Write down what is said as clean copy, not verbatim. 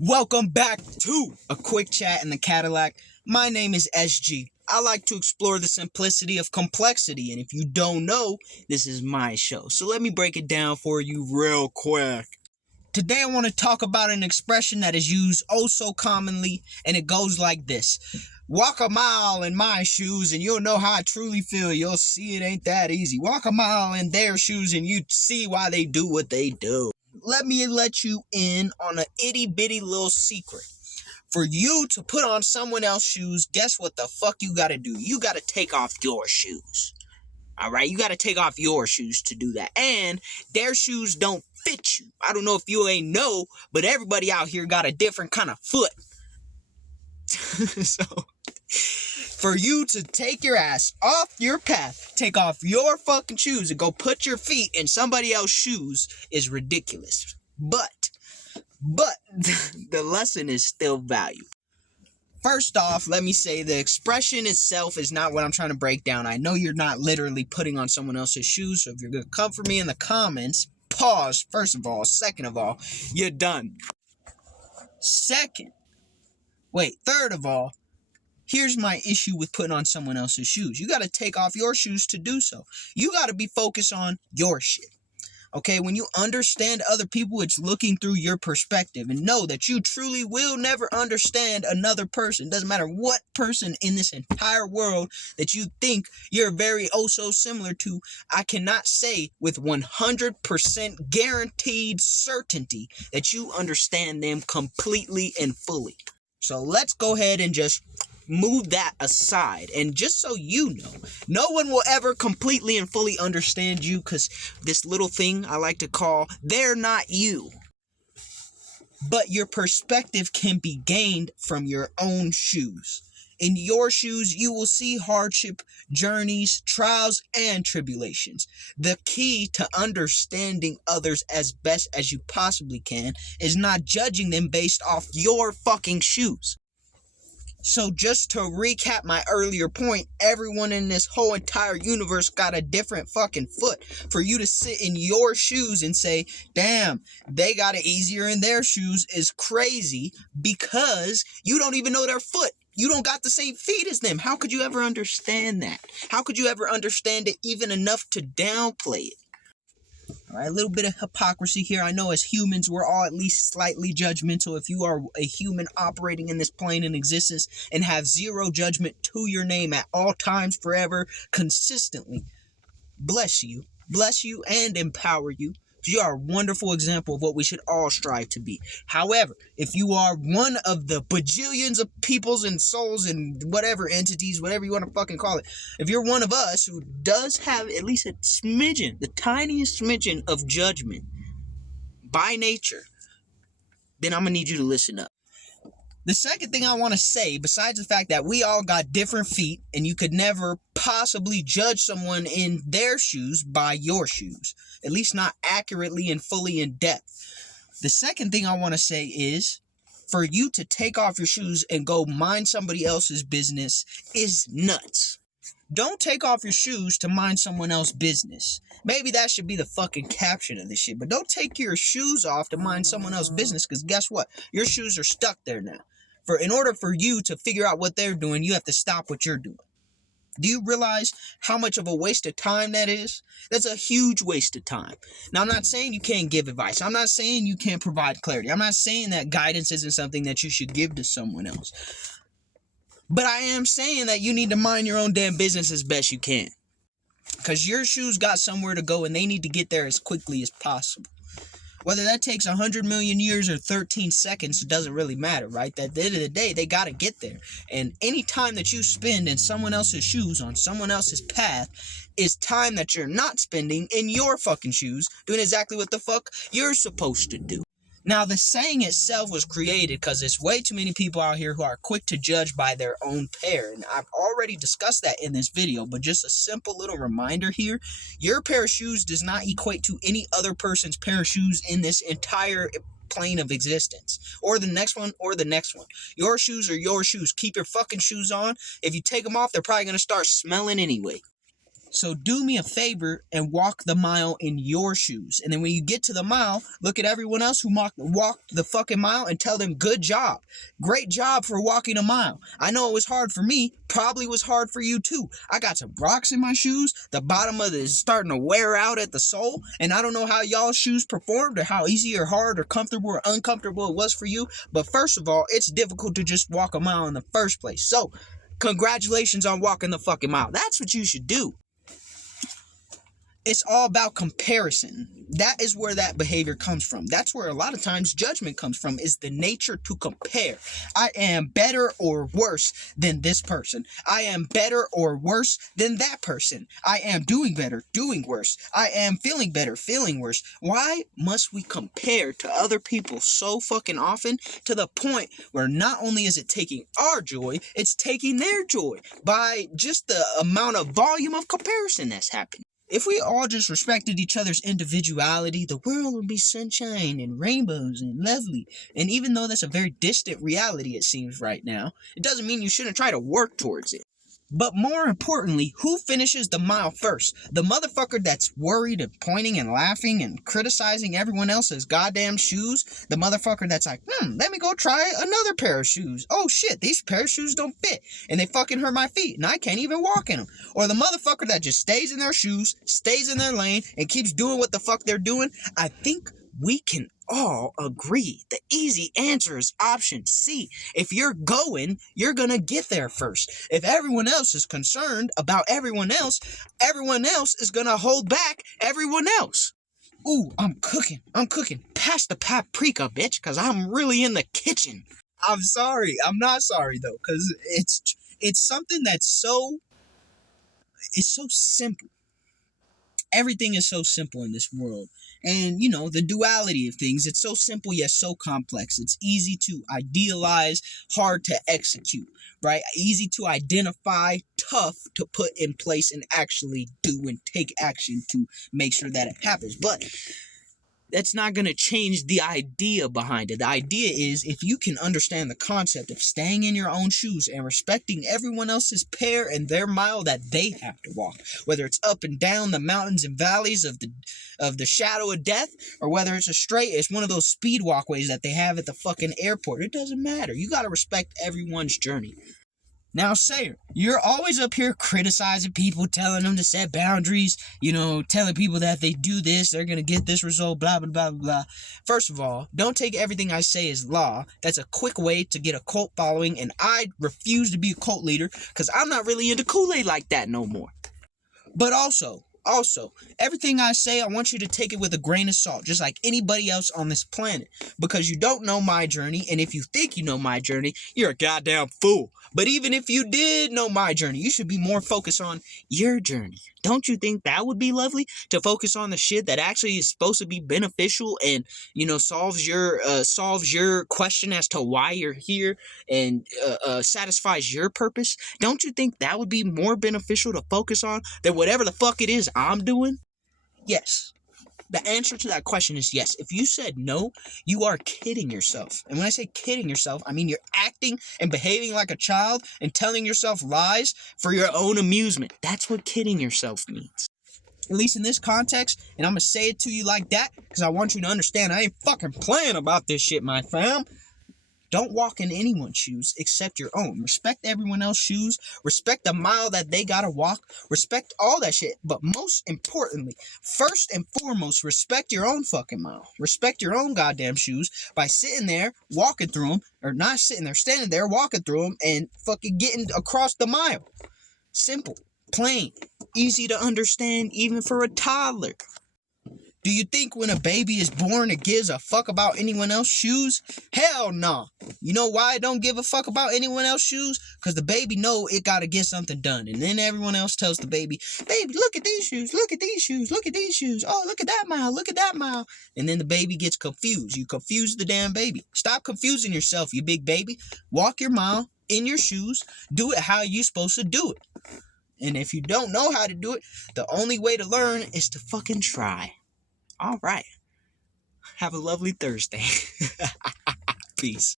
Welcome back to a quick chat in the Cadillac. My name is SG. I like to explore the simplicity of complexity, and if you don't know, this is my show. So let me break it down for you real quick. Today I want to talk about an expression that is used oh so commonly, and it goes like this. Walk a mile in my shoes and you'll know how I truly feel. You'll see it ain't that easy. Walk a mile in their shoes and you'd see why they do what they do. Let me let you in on an itty bitty little secret. For you to put on someone else's shoes, guess what the fuck you gotta do? You gotta take off your shoes. Alright, you gotta take off your shoes to do that. And their shoes don't fit you. I don't know if you ain't know, but everybody out here got a different kind of foot. So, for you to take your ass off your path, take off your fucking shoes and go put your feet in somebody else's shoes is ridiculous. But, the lesson is still valuable. First off, let me say the expression itself is not what I'm trying to break down. I know you're not literally putting on someone else's shoes, so if you're going to come for me in the comments, pause, first of all. Second of all, you're done. Third of all, here's my issue with putting on someone else's shoes. You got to take off your shoes to do so. You got to be focused on your shit. Okay, when you understand other people, it's looking through your perspective, and know that you truly will never understand another person. Doesn't matter what person in this entire world that you think you're very so similar to. I cannot say with 100% guaranteed certainty that you understand them completely and fully. So let's go ahead and just move that aside. And just so you know, no one will ever completely and fully understand you, because this little thing I like to call, they're not you. But your perspective can be gained from your own shoes. In your shoes, you will see hardship, journeys, trials, and tribulations. The key to understanding others as best as you possibly can is not judging them based off your fucking shoes. So just to recap my earlier point, everyone in this whole entire universe got a different fucking foot. For you to sit in your shoes and say, damn, they got it easier in their shoes is crazy, because you don't even know their foot. You don't got the same feet as them. How could you ever understand that? How could you ever understand it even enough to downplay it? All right, a little bit of hypocrisy here. I know as humans, we're all at least slightly judgmental. If you are a human operating in this plane in existence and have zero judgment to your name at all times, forever, consistently, bless you and empower you. You are a wonderful example of what we should all strive to be. However, if you are one of the bajillions of peoples and souls and whatever entities, whatever you want to fucking call it, if you're one of us who does have at least a smidgen, the tiniest smidgen of judgment by nature, then I'm going to need you to listen up. The second thing I want to say, besides the fact that we all got different feet and you could never possibly judge someone in their shoes by your shoes, at least not accurately and fully in depth. The second thing I want to say is, for you to take off your shoes and go mind somebody else's business is nuts. Don't take off your shoes to mind someone else's business. Maybe that should be the fucking caption of this shit. But don't take your shoes off to mind someone else's business, because guess what? Your shoes are stuck there now. In order for you to figure out what they're doing, you have to stop what you're doing. Do you realize how much of a waste of time that is? That's a huge waste of time. Now, I'm not saying you can't give advice. I'm not saying you can't provide clarity. I'm not saying that guidance isn't something that you should give to someone else. But I am saying that you need to mind your own damn business as best you can. Because your shoes got somewhere to go and they need to get there as quickly as possible. Whether that takes 100 million years or 13 seconds, it doesn't really matter, right? At the end of the day, they got to get there. And any time that you spend in someone else's shoes on someone else's path is time that you're not spending in your fucking shoes doing exactly what the fuck you're supposed to do. Now, the saying itself was created because there's way too many people out here who are quick to judge by their own pair. And I've already discussed that in this video, but just a simple little reminder here. Your pair of shoes does not equate to any other person's pair of shoes in this entire plane of existence. Or the next one, or the next one. Your shoes are your shoes. Keep your fucking shoes on. If you take them off, they're probably going to start smelling anyway. So do me a favor and walk the mile in your shoes. And then when you get to the mile, look at everyone else who walked the fucking mile and tell them, good job. Great job for walking a mile. I know it was hard for me. Probably was hard for you too. I got some rocks in my shoes. The bottom of it is starting to wear out at the sole. And I don't know how y'all's shoes performed or how easy or hard or comfortable or uncomfortable it was for you. But first of all, it's difficult to just walk a mile in the first place. So congratulations on walking the fucking mile. That's what you should do. It's all about comparison. That is where that behavior comes from. That's where a lot of times judgment comes from, is the nature to compare. I am better or worse than this person. I am better or worse than that person. I am doing better, doing worse. I am feeling better, feeling worse. Why must we compare to other people so fucking often, to the point where not only is it taking our joy, it's taking their joy by just the amount of volume of comparison that's happening? If we all just respected each other's individuality, the world would be sunshine and rainbows and lovely. And even though that's a very distant reality, it seems right now, it doesn't mean you shouldn't try to work towards it. But more importantly, who finishes the mile first? The motherfucker that's worried and pointing and laughing and criticizing everyone else's goddamn shoes? The motherfucker that's like, let me go try another pair of shoes. Oh shit, these pair of shoes don't fit. And they fucking hurt my feet and I can't even walk in them. Or the motherfucker that just stays in their shoes, stays in their lane, and keeps doing what the fuck they're doing? I think we can all agree the easy answer is option C. If you're going, you're gonna get there first. If everyone else is concerned about everyone else is gonna hold back everyone else. Ooh, I'm cooking. Pass the paprika, bitch, because I'm really in the kitchen. I'm sorry. I'm not sorry, though, because it's something that's it's so simple. Everything is so simple in this world. And, the duality of things, it's so simple yet so complex. It's easy to idealize, hard to execute, right? Easy to identify, tough to put in place and actually do and take action to make sure that it happens. But that's not going to change the idea behind it. The idea is, if you can understand the concept of staying in your own shoes and respecting everyone else's pair and their mile that they have to walk, whether it's up and down the mountains and valleys of the shadow of death, or whether it's one of those speed walkways that they have at the fucking airport, it doesn't matter. You got to respect everyone's journey. Now, Sayer, you're always up here criticizing people, telling them to set boundaries, telling people that if they do this, they're going to get this result, blah, blah, blah, blah. First of all, don't take everything I say as law. That's a quick way to get a cult following, and I refuse to be a cult leader because I'm not really into Kool-Aid like that no more. But also, everything I say, I want you to take it with a grain of salt, just like anybody else on this planet, because you don't know my journey, and if you think you know my journey, you're a goddamn fool. But even if you did know my journey, you should be more focused on your journey. Don't you think that would be lovely, to focus on the shit that actually is supposed to be beneficial and, solves your question as to why you're here and satisfies your purpose? Don't you think that would be more beneficial to focus on than whatever the fuck it is I'm doing? Yes. The answer to that question is yes. If you said no, you are kidding yourself. And when I say kidding yourself, I mean you're acting and behaving like a child and telling yourself lies for your own amusement. That's what kidding yourself means. At least in this context, and I'm going to say it to you like that because I want you to understand I ain't fucking playing about this shit, my fam. Don't walk in anyone's shoes except your own. Respect everyone else's shoes. Respect the mile that they gotta walk. Respect all that shit. But most importantly, first and foremost, respect your own fucking mile. Respect your own goddamn shoes by sitting there, walking through them, or not sitting there, standing there, walking through them, and fucking getting across the mile. Simple, plain, easy to understand even for a toddler. Do you think when a baby is born it gives a fuck about anyone else's shoes? Hell no. You know why it don't give a fuck about anyone else's shoes? Because the baby know it gotta get something done. And then everyone else tells the baby, look at these shoes, look at these shoes, look at these shoes. Oh, look at that mile, look at that mile. And then the baby gets confused. You confuse the damn baby. Stop confusing yourself, you big baby. Walk your mile in your shoes. Do it how you supposed to do it. And if you don't know how to do it, the only way to learn is to fucking try. All right. Have a lovely Thursday. Peace.